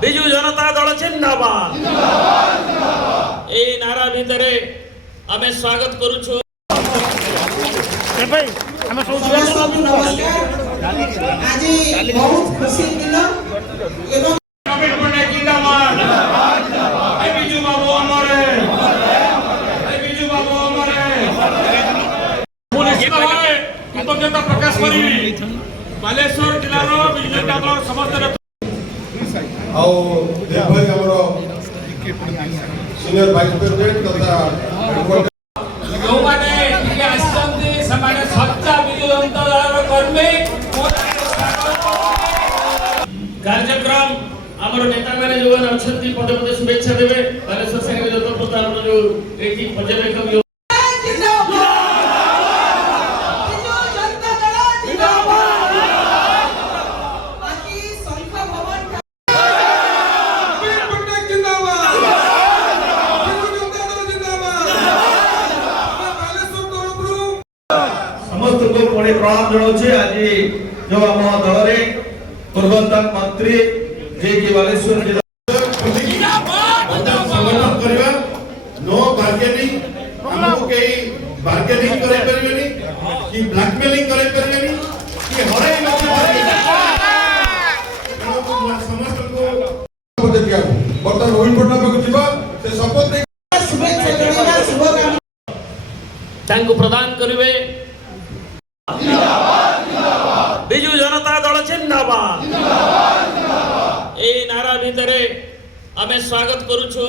बिजू जनता दल जिंदाबाद ए नारा भितरे आमे स्वागत करूछु। नमस्कार आज बहुत खुशी दिन एवं जिंदाबाद बिजू बाबू अमरे बिजू बाबू अमरे कृतज्ञता प्रकाश करी बालेश्वर जिलार बिजू जनता दल समस्त सीनियर वाइस प्रेसिडेंट तथा कार्यक्रम आमर नेता माने जो अच्छा पदे पदे शुभेच्छा देवे बालेश्वर संघ जो प्रधान जो एटी पर्यवेक्षक समस्त को बड़े प्रणाम जनाउछे। आज जो आम दल रे पूर्वतन मंत्री जे कि बालेश्वर जिला संगठन करबा नो बार्गेनिंग हमको कई बार्गेनिंग करे परबेनी कि ब्लैकमेलिंग करे परबेनी कि हरे लोग समस्त को पद दिया बर्तन रोहित पटनायक को जीवा से शपथ शुभेच्छा जणाइबा शुभकामना तांको प्रदान करिवे। बिजू जनता दल जिंदाबाद ए नारा भितरे आमे स्वागत करूछु।